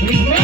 Big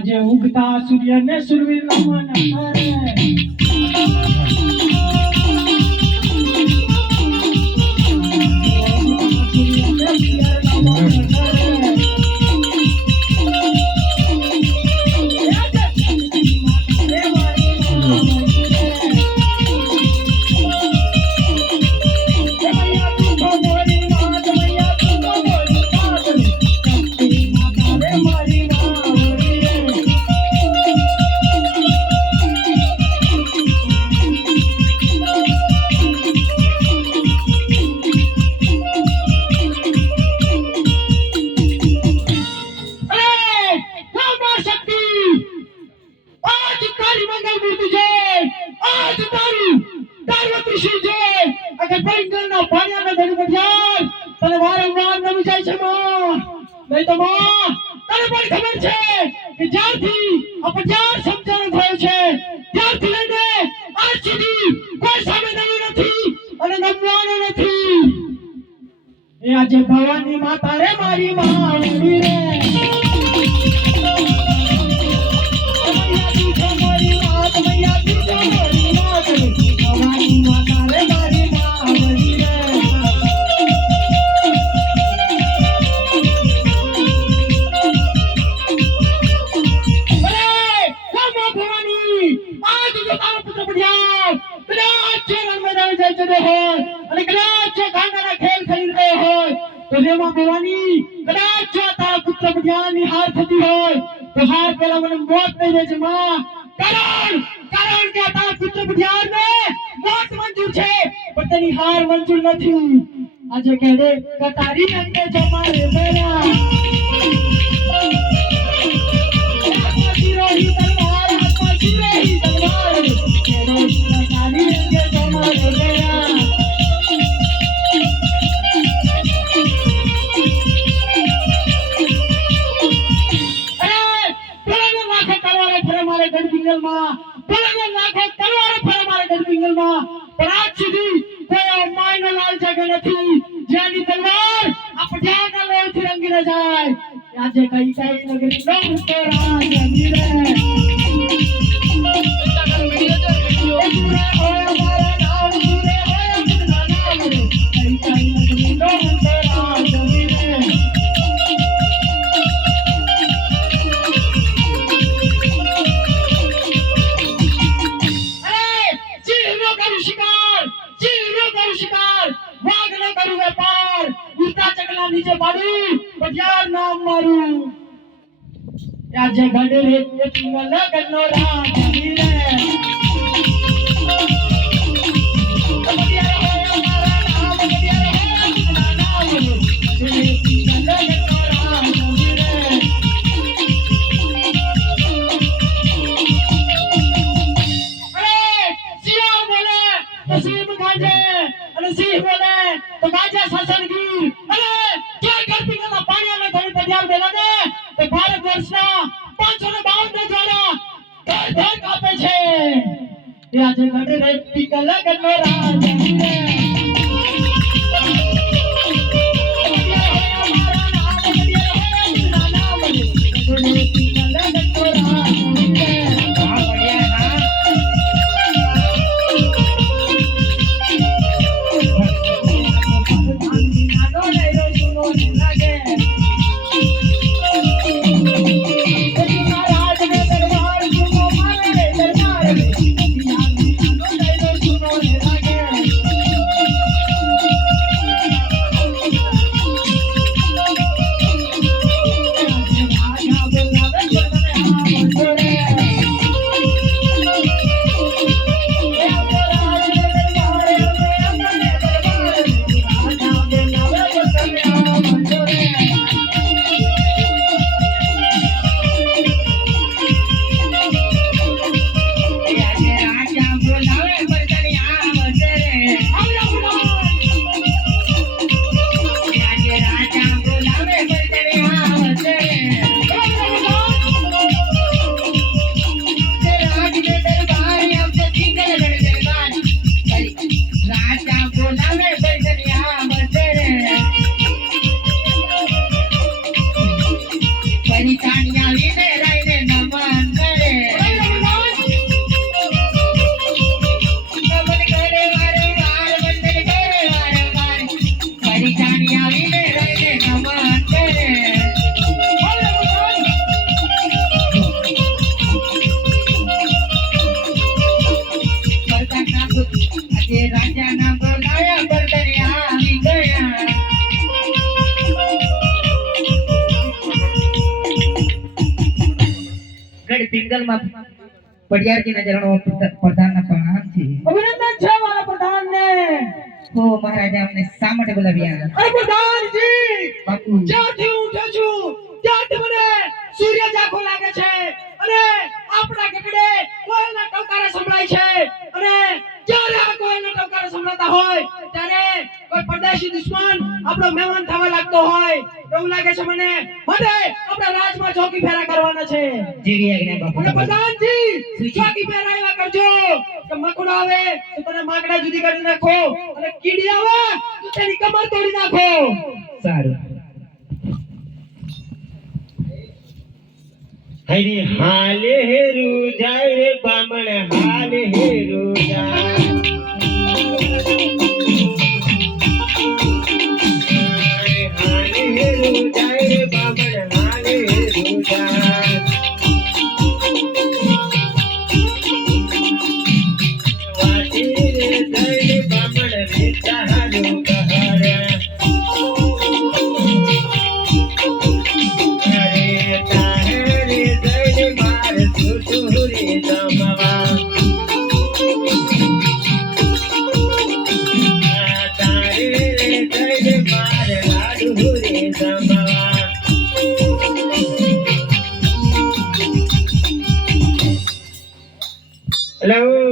આજે ઉગતા સૂર્ય ને સુરવીર નમન તમામ તેની હાર મંજૂર નથી. આજે કહે કે તારી અંગે જમાડે મેરા મંદિર જાય આજે કઈ કઈ નગરી રાજ મંદિર ક્યાં નામ મારું. રાજગઢ રે લગન નો રાજા આજે ઘડી રેતી કલગ નો રાજ પિંગલમાં પડિયારજીના ચરણમાં પ્રધાનના પ્રણામ છે. અભિનંદન છે મારા પ્રધાનને. ઓ મહારાજા અમને શા માટે બોલાવ્યા અરે પ્રધાનજી! બાપુ. જ્યાંથી હું છું ત્યાંથી મને સૂર્ય જાખો લાગે છે. અને આપણા ગગડે કોયલના ટંકારા સંભળાય છે. અને જ્યારે આ કોયલના ટંકારા સંભળાતા હોય ત્યારે કોઈ પરદેશી દુશ્મન આપણો મહેમાન થવા લાગતો હોય. એવું લાગે છે મને. માટે આપણા રાજમાં ચોકી ફેરા કરવાના છે. જેવી આજ્ઞા બાપુ અને પ્રધાનજી ચોકી ફેરા એવા કરજો કે મકડો આવે તો તને માકડા જુદી કરી નાખો અને કીડી આવે તો તેની કમર તોડી નાખો. સારું. હરે હાલે હેરુ જાય રે બામણ હાલે હેરુ જાય હાલે હેલો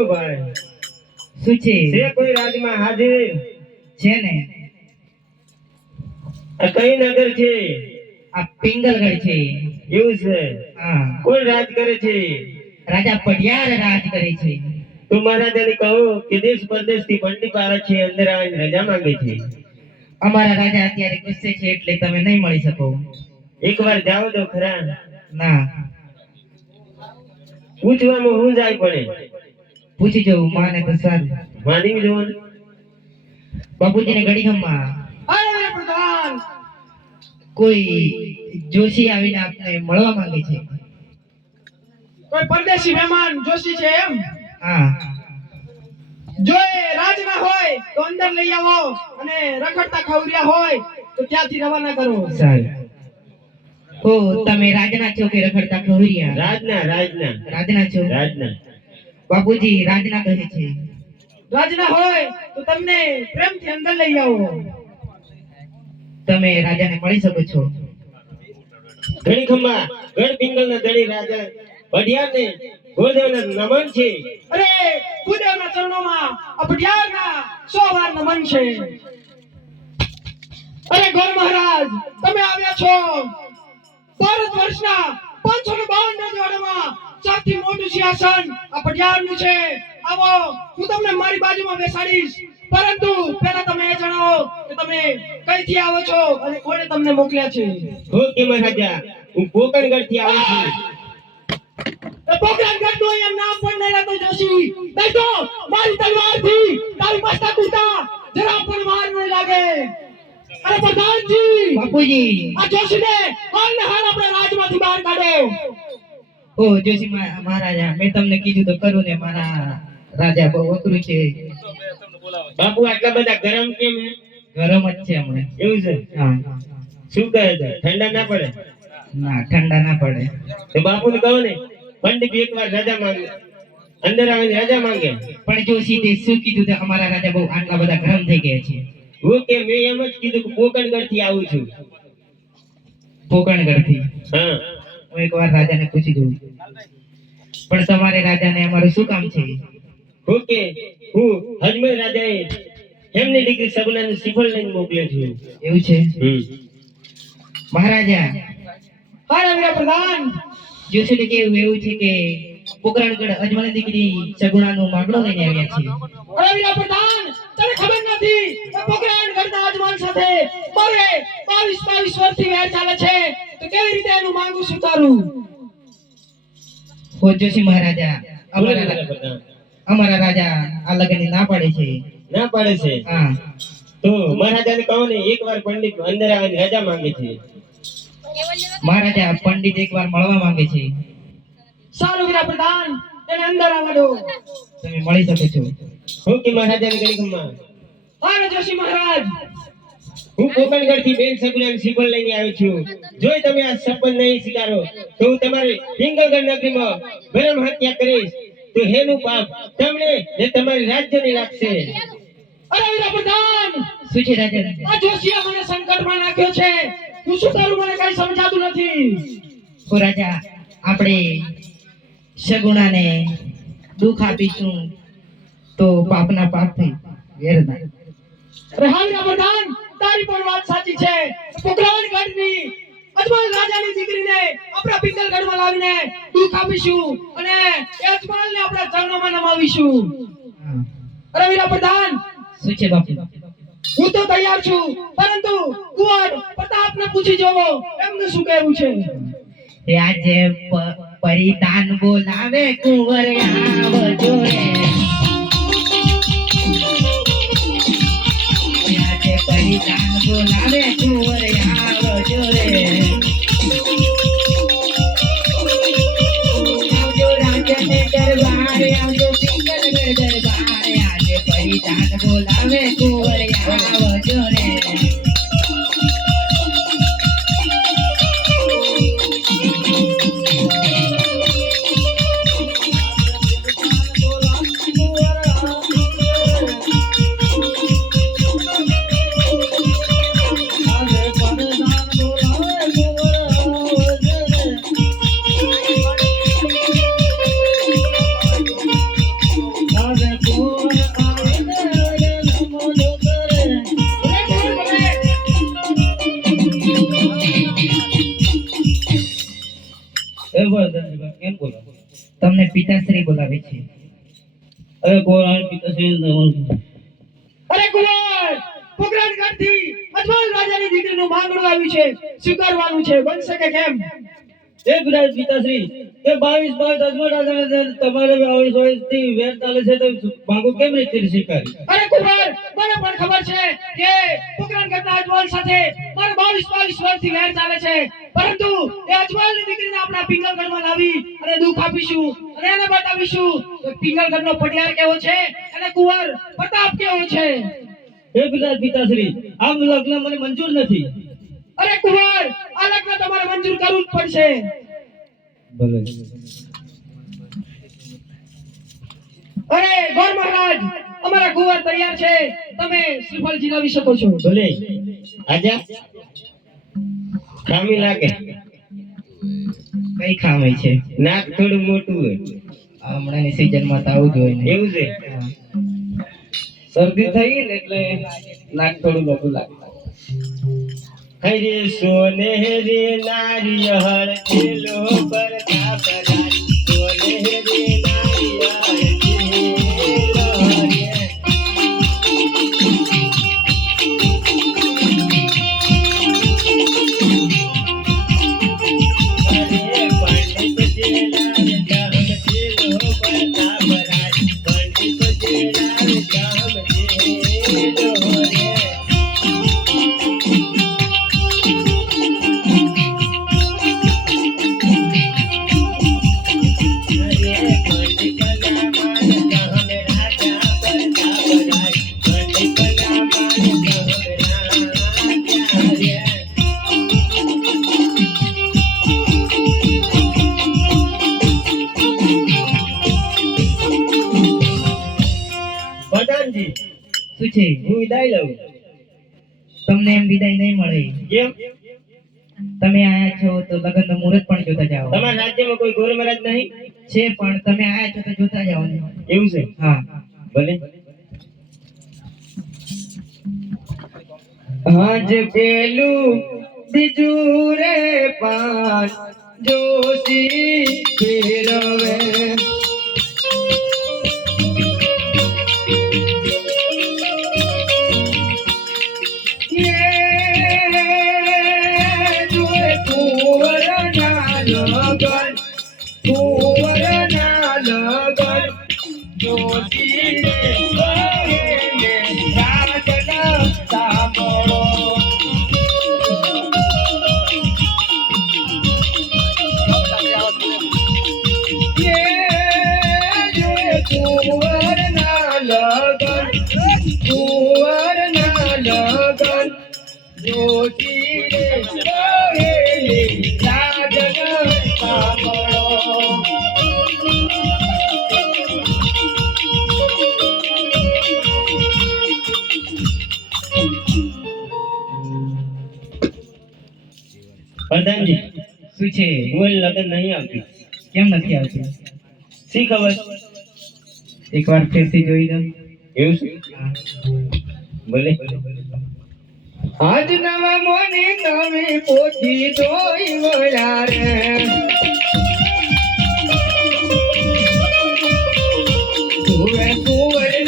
ભાઈ શું છે? છે કોઈ રાજમાં હાજર છે ને? આ કઈ નગર છે? આ પિંગલગઢ છે. એવું છે? હા. કોઈ રાજ કરે છે? રાજા પડિયાર રાજ કરે છે. તો મહારાજાને કહો કે દેશ પરદેશથી બંડી પારા છે અંદર આવીને રજા માંગે છે. અમારા રાજા અત્યારે ગુસ્સે છે એટલે તમે નહીં મળી શકો. એકવાર જાઓ તો ખરા. ના. પૂછવામાં હું જાય પડે? પૂછી જવું માને તો સારું. માની જોવો ને. ઘડી ગડીહમમાં અરે પ્રધાન કોઈ જોશી આવીને આપને મળવા માંગે છે. કોઈ પરદેશી મહેમાન જોશી છે એમ? હા. જો એ રાજમાં હોય તો અંદર લઈ આવો અને રખડતા ખવરિયા હોય તો ત્યાંથી રવાના કરો? સારું. ઓ તમે રાજના છો કે રખડતા ખવરિયા રાજના રાજના. રાજના છો? રાજના. બાપુજી રાજના કહે છે. રાજના હોય તો તમને પ્રેમથી અંદર લઈ આવો. તમે રાજાને મળી શકો છો. ઘણી ખંભા ગઢ પિંગલના દળી રાજા. ભડિયાર ને ગોરદેવના નમન છે. અરે ગુદેવના ચરણોમાં અપઢિયારના સો વાર નમન છે. અરે ગોર મહારાજ તમે આવ્યા છો. ભારત વર્ષના પાંચસો ને બાવન રજવાડામાં સૌથી મોટું સિંહાસન આ પટિયાળનું છે. આવો હું તમને મારી બાજુમાં બેસાડીશ. પરંતુ પહેલા તમે એ જણાવો કે તમે કઈથી આવો છો અને કોણે તમને મોકલ્યા છે? હો કે મહારાજા હું કોકણગઢથી આવું છું. એ પોખરણ ગઢનું અહીંયા નામ પણ નહીં લેતો જોશી નહીં તો મારી તલવારથી તારી મસ્તક ઉતા જરા પણ વાર નહીં લાગે અરે પ્રધાનજી બાપુજી આ જોશીને હાલ ને હાલ આપણે રાજમાંથી બહાર કાઢો ઓ જોશી મહા- મહારાજા મેં તમને કીધું તો કરું ને મારા રાજા બહુ અકરું છે. બાપુ આટલા બધા ગરમ કેમ ગરમ જ છે હમણે. એવું છે? હા. શું કહે છે? ઠંડા ના પડે? ના ઠંડા ના પડે. તો બાપુ ને કહો ને. પંડિત એકવાર રજા માંગે. અંદર આવીને રજા માંગે. પણ જોશી તે શું કીધું તો અમારા રાજા બહુ આટલા બધા ગરમ થઈ ગયા છે. હું કે મેં એમ જ કીધું કે કોકણગઢથી આવું છું. પોકણગઢથી હા હું એકવાર રાજાને પૂછી જોઉં પણ તમારે રાજાને અમારું શું કામ છે? હું કે હું રાજાએ એમની દીકરી સગુનાનું સિફળ લઈને મોકલ્યો છું. એવું છે? મહારાજા. પ્રધાન! જોશીને કેવું એવું છે કે પોકરણગઢ અજમલ દીકરી સગુણાનું માગણો લઈને આવ્યા છે. અરે પ્રધાન તને ખબર નથી અરે બાવીસ બાવીસ વર્ષથી વેર ચાલે છે? તો કેવી રીતે એનું માંગુ સ્વીકારું? હો જોશી મહારાજા અમારા મારા અમારા રાજા આ લગ્ન ના પાડે છે. ના પાડે છે? હા. તો મહારાજાને કહો ને એકવાર પંડિત અંદર આવીને રજા માંગે છે. મહારાજા પંડિત એકવાર મળવા માંગે છે. સારું વીરા પ્રધાન એને અંદર આવવા દો. તમે મળી શકો છો. હું કે મહારાજાની ગળીગમમાં હારે જોશી મહારાજ. હું કોકણગઢથી બેન સગુણાની સિબલ લઈને આવ્યો છું. જો તમે આ શપથ નહીં સ્વીકારો તો હું તમારી પિંગલગઢ નગરીમાં બ્રહ્મ હત્યા કરીશ. તો હેનું પાપ તમને ને તમારી રાજ્યની લાગશે અરે વિરા પ્રધાન સુચી રાજા? આ જોશીએ મને સંકટમાં નાખ્યો છે. હું શું કરું મને કઈ સમજાતું નથી. રાજા આપણે સગુણાને દુઃખ આપીશું તો પાપના પાપ થઈ. વેર થાય અરે પ્રધાન તારી પણ વાત સાચી છે. પોકરાવન ગઢની અજમલ રાજાની દીકરીને આપણા પિંગલગઢમાં લાવીને દુઃખ આપીશું અને અજમલને આપણા ચરણોમાં નમાવીશું. અરે વીરા પ્રધાન શું છે બાપુ? હું તો તૈયાર છું પરંતુ કુંવર પૂછી જોવો. એમને શું કહેવું છે? આજે પરિતાન બોલાવે, કુંવર આવજો રે. આજે પરિતાન બોલાવે, કુંવર આવજો રે. આવજો રાજને દરબારે, આવજો પિંગલગઢ દરબારે. આજે પરિતાન બોલાવે, કુંવર આવજો રે. તમને પિતાશ્રી બોલાવે છે. અરે કોણ પિતાશ્રી અરે કુંવર પોકરાણગઢથી અજમલ રાજાની દીકરીનું માંગણું આવ્યું છે. સ્વીકારવાનું છે બન શકે કેમ? એ રાજ પિતાશ્રી એ બાવીસ બાવીસ અજમલ રાજાને તમારે બાવીસ બાવીસથી વેર ચાલે છે તો માંગો કેમ રીતે સ્વીકારી? અરે કુમાર મને પણ ખબર છે કે પોકરાણગઢના અજમલ સાથે મારે બાવીસ બાવીસ વર્ષથી વેર ચાલે છે. પરંતુ એ અજમલની દીકરીને આપણા પિંગલગઢમાં લાવી અને દુઃખ આપીશું અને એને બતાવીશું કે પિંગલગઢનો પટિયાર કેવો છે અને કુંવર પ્રતાપ કેવો છે? હે રાજ પિતાશ્રી આ લગ્ન મને મંજૂર નથી. અરે કુંવર આ લગ્ન તમારે મંજૂર કરવું જ પડશે. ભલે. અરે ગોર મહારાજ અમારા કુંવર તૈયાર છે. તમે શ્રીફળ જીલાવી શકો છો. ભલે. આજા. ખામી લાગે. કઈ ખામી છે? નાક થોડું મોટું હોય. હમણાંની સિઝનમાં તો આવું જ હોય એવું છે? શરદી થઈ ને એટલે નાક થોડું મોટું લાગે હરે સોનેરી નારિયળ કિલો પ્રતાપ રાજ સોનેરી આયા છો તો લગ્નનો મુહૂર્ત પણ જોતા જાઓ. તમારા રાજ્યમાં કોઈ ગોર મહારાજ નહીં? છે પણ તમે આયા છો તો જોતા જાઓ એવું છે? હા. ભલે. આજ પેલું બીજું રે પાન જોશી ફેરવે. લગન કુંવરના લગન જોશીને પ્રધાનજી શું છે? બોલ લગન નહીં આવતી. કેમ નથી આવતી? શી ખબર? એકવાર ફેરથી જોઈ દઉં એવું છે? ભલે આજ નવા મોને તમે પોથી જોઈ વળ્યા રે. તુવે કુંવર